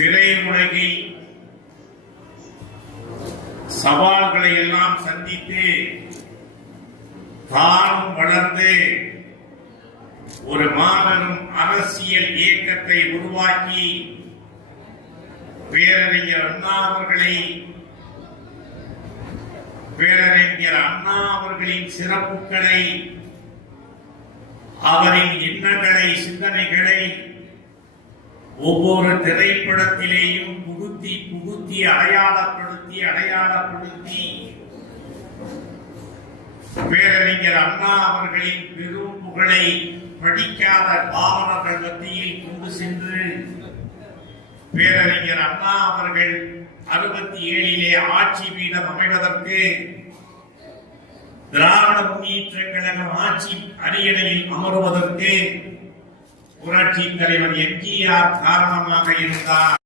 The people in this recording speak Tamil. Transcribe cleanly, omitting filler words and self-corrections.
திரையுலகில் சவால்களை எல்லாம் சந்தித்து தானும் வளர்ந்து ஒரு மாபெரும் அரசியல் இயக்கத்தை உருவாக்கி பேரறிஞர் அண்ணா அவர்களின் சிறப்புகளை, அவரின் எண்ணங்களை, சிந்தனைகளை ஒவ்வொரு திரைப்படத்திலேயும் புகுத்தி அடையாளப்படுத்தி பேரறிஞர் அண்ணா அவர்களின் பெரும் புகழை படிக்காத பாவலர்கள் மத்தியில் கொண்டு சென்று பேரறிஞர் அண்ணா அவர்கள் 67 ஆட்சி பீடம் அமைவதற்கு திராவிட முன்னேற்ற கழகம் ஆட்சி அரியணையில் அமருவதற்கு புரட்சி தலைவர் எம்ஜிஆர் காரணமாக இருந்தார்.